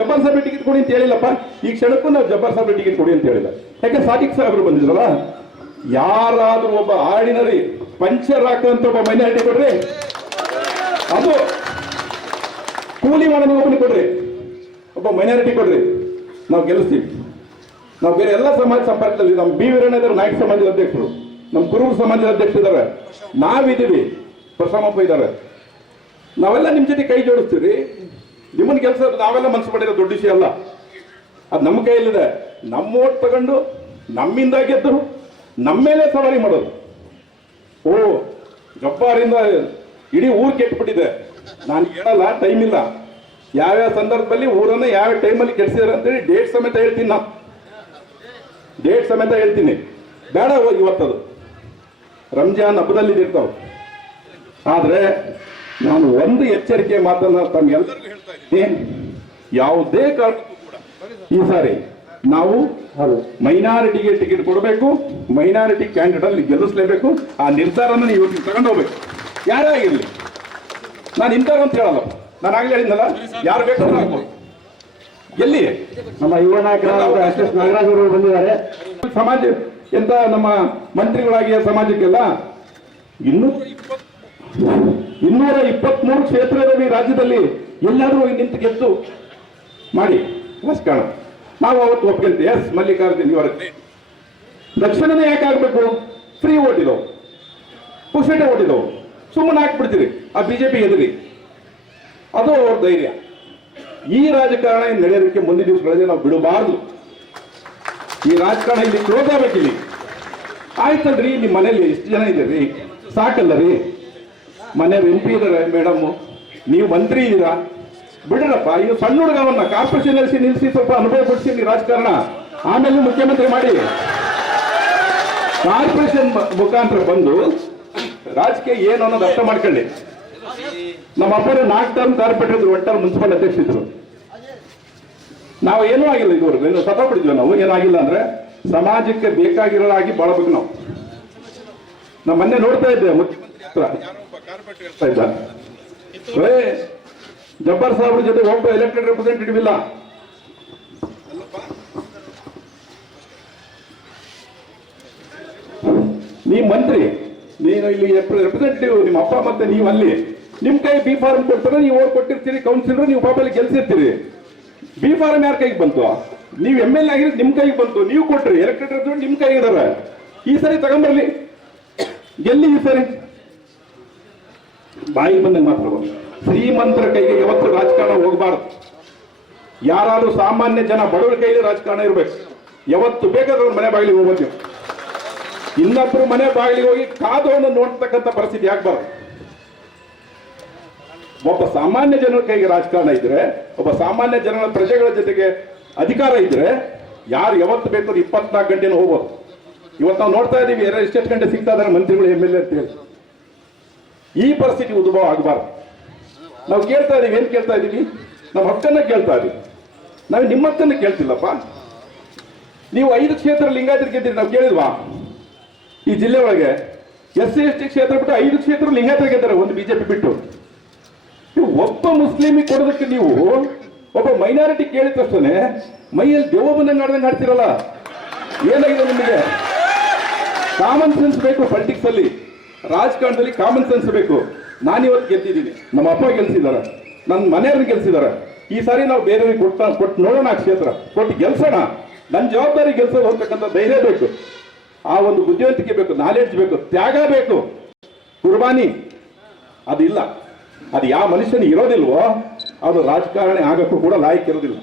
Jabbar Saheb ticket ಕೊಡಿ ಅಂತ ಹೇಳಿಲ್ಲಪ್ಪ. ಈ ಕ್ಷಣಕ್ಕೂ ನಾವು ಜಬ್ಬರ್ ಸಾಹೇಬ್ ಟಿಕೆಟ್ ಕೊಡಿ ಅಂತ ಹೇಳಿಲ್ಲ. ಯಾಕೆ ಸಾದಿಕ್ ಸಾಹೇಬರು ಬಂದಿದ್ರಲ್ಲ. ಯಾರಾದ್ರೂ ಒಬ್ಬ ಆರ್ಡಿನರಿ ಪಂಚರ್ ಹಾಕಂತ ಒಬ್ಬ ಮೈನಾರಿಟಿ ಕೊಡ್ರಿ, ಅದು ಕೂಲಿ ಮಾಡೋದು ಒಬ್ಬನಿಗೆ ಕೊಡ್ರಿ, ಒಬ್ಬ ಮೈನಾರಿಟಿ ಕೊಡ್ರಿ, ನಾವು ಗೆಲ್ಲಿಸ್ತೀವಿ. ನಾವು ಬೇರೆ ಎಲ್ಲ ಸಮಾಜ ಸಂಪರ್ಕದಲ್ಲಿ ನಮ್ಮ ಬಿ ವೀರಣ್ಣ ಇದ್ದಾರೆ, ನಾಯಕ ಸಮಾಜದ ಅಧ್ಯಕ್ಷರು, ನಮ್ಮ ಕುರುಬ ಸಮಾಜದ ಅಧ್ಯಕ್ಷರು ಇದ್ದಾರೆ, ನಾವಿದ್ದೀವಿ, ಪ್ರಸಮಪ್ಪ ಇದ್ದಾರೆ. ನಾವೆಲ್ಲ ನಿಮ್ಮ ಜೊತೆ ಕೈ ಜೋಡಿಸ್ತೀವಿ. ನಿಮ್ಮನ್ನ ಕೆಲಸ ನಾವೆಲ್ಲ ಮನಸ್ಸು ಮಾಡಿರೋ ದೊಡ್ಡ ವಿಷಯ ಅಲ್ಲ. ಅದು ನಮ್ಮ ಕೈಯಲ್ಲಿದೆ. ನಮ್ಮ ಓಟ್ ತಗೊಂಡು ನಮ್ಮಿಂದ ಗೆದ್ದು ನಮ್ಮ ಮೇಲೆ ಸವಾರಿ ಮಾಡೋದು. ಓ ಜಬ್ಬಾರಿಂದ ಇಡೀ ಊರು ಕೆಟ್ಟುಬಿಟ್ಟಿದೆ. ನಾನು ಹೇಳಲ್ಲ, ಟೈಮ್ ಇಲ್ಲ. ಯಾವ್ಯಾವ ಸಂದರ್ಭದಲ್ಲಿ ಊರನ್ನ ಯಾವ ಟೈಮಲ್ಲಿ ಕೆಡಿಸಿದಾರೆ ಅಂತೇಳಿ ಡೇಟ್ ಸಮೇತ ಹೇಳ್ತೀನಿ. ನಾನು ಡೇಟ್ ಸಮೇತ ಹೇಳ್ತೀನಿ. ಬೇಡ ಇವತ್ತದು ರಂಜಾನ್ ಹಬ್ಬದಲ್ಲಿ ಇರ್ತಾವೆ. ಆದರೆ ನಾನು ಒಂದು ಎಚ್ಚರಿಕೆ ಮಾತನ್ನ ತಮ್ಮೆಲ್ಲರಿಗೂ ಹೇಳ್ತಾ ಇದ್ದೀನಿ. ಯಾವುದೇ ಕಾರಣಕ್ಕೂ ಕೂಡ ಈ ಸಾರಿ ನಾವು ಮೈನಾರಿಟಿಗೆ ಟಿಕೆಟ್ ಕೊಡಬೇಕು, ಮೈನಾರಿಟಿ ಕ್ಯಾಂಡಿಡೇಟ್ ಅಲ್ಲಿ ಗೆಲ್ಲಿಸಲೇಬೇಕು. ಆ ನಿರ್ಧಾರನ ನೀವು ತಗೊಂಡು ಹೋಗ್ಬೇಕು, ಯಾರೇ ಆಗಿರಲಿ. ನಾನು ಇಂಥವ್ರು ಅಂತ ಹೇಳಲ್ಲ, ನಾನು ಆಗಲೇ ಹೇಳಿದ್ನಲ್ಲ, ಯಾರು ಬೇಕಾದ್ರೂ ಆಗ್ಬೋದು. ಎಲ್ಲಿ ನಮ್ಮ ಯುವ ನಾಯಕರಾದ ಎಸ್ ನಾಗರಾಜ್ ಅವರು ಬಂದಿದ್ದಾರೆ. ಸಮಾಜ ಎಂತ ನಮ್ಮ ಮಂತ್ರಿಗಳಾಗಿ ಸಮಾಜಕ್ಕೆಲ್ಲ 223 ಕ್ಷೇತ್ರದಲ್ಲಿ ರಾಜ್ಯದಲ್ಲಿ ಎಲ್ಲಾದ್ರೂ ನಿಂತು ಗೆದ್ದು ಮಾಡಿ ರಾಜಕಾರಣ ನಾವು ಅವತ್ತು ಒಪ್ಕೊಂತೀವಿ. ಎಸ್ ಮಲ್ಲಿಕಾರ್ಜುನ್ ಇವರ ದಕ್ಷಿಣನೇ ಯಾಕೆ ಆಗ್ಬೇಕು? ಫ್ರೀ ಓಟಿದವು, ಪುಕ್ಷಟೆ ಓಟಿದವು, ಸುಮ್ಮನೆ ಹಾಕ್ಬಿಡ್ತೀರಿ ಆ ಬಿಜೆಪಿ ಎದುರಿ. ಅದು ಅವ್ರ ಧೈರ್ಯ. ಈ ರಾಜಕಾರಣ ನಡೆಯೋದಕ್ಕೆ ಮುಂದಿನ ದಿವಸಗಳಲ್ಲಿ ನಾವು ಬಿಡಬಾರ್ದು. ಈ ರಾಜಕಾರಣ ಇಲ್ಲಿ ಕ್ಲೋಸ್ ಆಗ್ಬೇಕಿಲ್ಲಿ. ಆಯ್ತಲ್ರಿ, ನಿಮ್ಮ ಮನೇಲಿ ಎಷ್ಟು ಜನ ಇದ್ದೀರಿ? ಸಾಕಲ್ಲ ರೀ. ಮನೆಯವ್ರು ಎಂ ಪಿ ಇದ್ದಾರೆ, ಮೇಡಮ್ ನೀವು ಮಂತ್ರಿ ಇದ್ದೀರಾ, ಬಿಡ್ರಪ್ಪ. ಈಗ ಸಣ್ಣ ಹುಡುಗವನ್ನ ಕಾರ್ಪೊರೇಷನ್ ನಿಲ್ಲಿಸಿ ಸ್ವಲ್ಪ ಅನುಭವ ಪಡಿಸಿ ರಾಜಕಾರಣ, ಆಮೇಲೆ ಮುಖ್ಯಮಂತ್ರಿ ಮಾಡಿ. ಕಾರ್ಪೊರೇಷನ್ ಮುಖಾಂತರ ಬಂದು ರಾಜಕೀಯ ಏನು ಅನ್ನೋದು ಅರ್ಥ ಮಾಡ್ಕೊಳ್ಳಿ. ನಮ್ಮ ಅಪ್ಪರು 4 ಟರ್ಮ್ ಕಾರ್ಪೊರೇಟರ್ ಇದ್ರು, 1 ಟರ್ಮ್ ಮುನ್ಸಿಪಲ್ ಅಧ್ಯಕ್ಷ ಇದ್ರು. ನಾವು ಏನೂ ಆಗಿಲ್ಲ ಇದುವರೆಗೂ, ಏನು ಸತ್ತೋಗ್ಬಿಟ್ಟಿದ್ವಿ ನಾವು. ಏನಾಗಿಲ್ಲ ಅಂದ್ರೆ ಸಮಾಜಕ್ಕೆ ಬೇಕಾಗಿರೋದಾಗಿ ಬಾಳಬೇಕು ನಾವು. ನಮ್ಮ ಮೊನ್ನೆ ನೋಡ್ತಾ ಇದ್ದೆ, ಮುಖ್ಯಮಂತ್ರಿ ಹತ್ರ ಕಾರ್ಪೊರೇಟರ್ ಹೇಳ್ತಾ ಇದ್ದ, ಜಬ್ಬರ್ ಸಾಹೇಬ್ರ ಜೊತೆ ಒಬ್ಬ ಎಲೆಕ್ಟೆಡ್ ರೆಪ್ರೆಸೆಂಟೇಟಿವ್ ಇಲ್ಲ. ನೀ ಮಂತ್ರಿ, ನೀನು ಇಲ್ಲಿ ರೆಪ್ರೆಸೆಂಟೇಟಿವ್, ನಿಮ್ಮ ಅಪ್ಪ ಮತ್ತೆ ನೀವು ಅಲ್ಲಿ ನಿಮ್ ಕೈ ಬಿ ಫಾರ್ಮ್ ಕೊಡ್ತಾರೆ, ನೀವು ಓಟ್ ಕೊಟ್ಟಿರ್ತೀರಿ, ಕೌನ್ಸಿಲರ್ ನೀವು ಪಾಪಲ್ಲಿ ಗೆಲ್ಸಿರ್ತೀರಿ. ಬಿ ಫಾರ್ಮ್ ಯಾರ ಕೈಗೆ ಬಂತು? ನೀವು ಎಮ್ ಎಲ್ ಎ ಆಗಿರೋದು ನಿಮ್ ಕೈಗೆ ಬಂತು, ನೀವು ಕೊಟ್ರಿ. ಎಲೆಕ್ಟೆಡ್ ರೆಪ್ರೆಸೆಂಟೇಟಿವ್ ನಿಮ್ ಕೈಗೆ ಇದಾರೆ. ಈ ಸರಿ ತಗೊಂಬರ್ಲಿ, ಗೆಲ್ಲಿ. ಈ ಸರಿ ಬಾಯಿ ಬಂದಂಗೆ ಮಾತ್ರ. ಶ್ರೀಮಂತರ ಕೈಗೆ ಯಾವತ್ತು ರಾಜಕಾರಣ ಹೋಗಬಾರದು. ಯಾರಾದ್ರೂ ಸಾಮಾನ್ಯ ಜನ ಬಡವರ ಕೈಲಿ ರಾಜಕಾರಣ ಇರಬೇಕು. ಯಾವತ್ತು ಬೇಕಾದ್ರೆ ಅವ್ರ ಮನೆ ಬಾಗಿಲಿಗೆ ಹೋಗ್ಬೋದು. ಇನ್ನೊಬ್ರು ಮನೆ ಬಾಗಿಲಿಗೆ ಹೋಗಿ ಕಾದವನ್ನು ನೋಡ್ತಕ್ಕಂಥ ಪರಿಸ್ಥಿತಿ ಆಗ್ಬಾರ್ದು. ಒಬ್ಬ ಸಾಮಾನ್ಯ ಜನರ ಕೈಗೆ ರಾಜಕಾರಣ ಇದ್ರೆ, ಒಬ್ಬ ಸಾಮಾನ್ಯ ಜನರ ಪ್ರಜೆಗಳ ಜೊತೆಗೆ ಅಧಿಕಾರ ಇದ್ರೆ ಯಾರು ಯಾವತ್ತು ಬೇಕಾದ್ರೂ 24 ಗಂಟೆನೂ ಹೋಗ್ಬೋದು. ಇವತ್ತು ನಾವು ನೋಡ್ತಾ ಇದ್ದೀವಿ, ಎಷ್ಟೆಷ್ಟು ಗಂಟೆ ಸಿಗ್ತಾ ಇದ್ದಾರೆ ಮಂತ್ರಿಗಳು, ಎಮ್ ಎಲ್ ಎ ಅಂತ ಹೇಳಿ. ಈ ಪರಿಸ್ಥಿತಿ ಉದ್ಭವ ಆಗಬಾರ್ದು. ನಾವು ಕೇಳ್ತಾ ಇದೀವಿ, ಏನ್ ಕೇಳ್ತಾ ಇದೀವಿ? ನಮ್ಮ ಹಕ್ಕನ್ನ ಕೇಳ್ತಾ ಇದೀವಿ. ನಾವು ನಿಮ್ಮ ಹಕ್ಕನ್ನ ಕೇಳ್ತಿಲ್ಲಪ್ಪ. ನೀವು 5 ಕ್ಷೇತ್ರ ಲಿಂಗಾಯತರಿಗೆ ಗೆದ್ದಿರಿ, ನಾವು ಕೇಳಿದ್ವಾ? ಈ ಜಿಲ್ಲೆ ಒಳಗೆ SC ST ಕ್ಷೇತ್ರ ಬಿಟ್ಟು 5 ಕ್ಷೇತ್ರ ಲಿಂಗಾಯತರಿಗೆ ಗೆದ್ದಾರೆ, ಒಂದು ಬಿಜೆಪಿ ಬಿಟ್ಟು. ನೀವು ಒಬ್ಬ ಮುಸ್ಲಿಮಿಗೆ ಕೊಡೋದಕ್ಕೆ ನೀವು ಒಬ್ಬ ಮೈನಾರಿಟಿ ಕೇಳಿದ ತಕ್ಷಣ ಮೈಯಲ್ಲಿ ದೇವ ಬಂದಂಗೆ ಆಡ್ದಂಗೆ ಆಡ್ತಿರಲ್ಲ. ಏನಾಗಿದೆ ನಿಮಗೆ? ಕಾಮನ್ ಸೆನ್ಸ್ ಬೇಕು. ಪಾಲಿಟಿಕ್ಸ್ ಅಲ್ಲಿ, ರಾಜಕಾರಣದಲ್ಲಿ ಕಾಮನ್ ಸೆನ್ಸ್ ಬೇಕು. ನಾನಿವತ್ತು ಗೆದ್ದಿದ್ದೀನಿ, ನಮ್ಮ ಅಪ್ಪ ಗೆಲ್ಸಿದ್ದಾರೆ, ನನ್ನ ಮನೆಯವ್ರನ್ನ ಗೆಲ್ಸಿದ್ದಾರೆ. ಈ ಸಾರಿ ನಾವು ಬೇರೆಯವ್ರಿಗೆ ಕೊಟ್ಟು ನೋಡೋಣ, ಆ ಕ್ಷೇತ್ರ ಕೊಟ್ಟು ಗೆಲ್ಸೋಣ. ನನ್ನ ಜವಾಬ್ದಾರಿ ಗೆಲ್ಸೋದು ಹೋಗ್ತಕ್ಕಂಥ ಧೈರ್ಯ ಬೇಕು, ಆ ಒಂದು ಬುದ್ಧಿವಂತಿಕೆ ಬೇಕು, ನಾಲೆಡ್ಜ್ ಬೇಕು, ತ್ಯಾಗ ಬೇಕು, ಕುರ್ಬಾನಿ ಅದಿಲ್ಲ. ಅದು ಯಾವ ಮನುಷ್ಯನಿಗೆ ಇರೋದಿಲ್ವೋ ಅದು ರಾಜಕಾರಣಿ ಆಗಕ್ಕೂ ಕೂಡ ಲಾಯಕ್ ಇರೋದಿಲ್ಲ.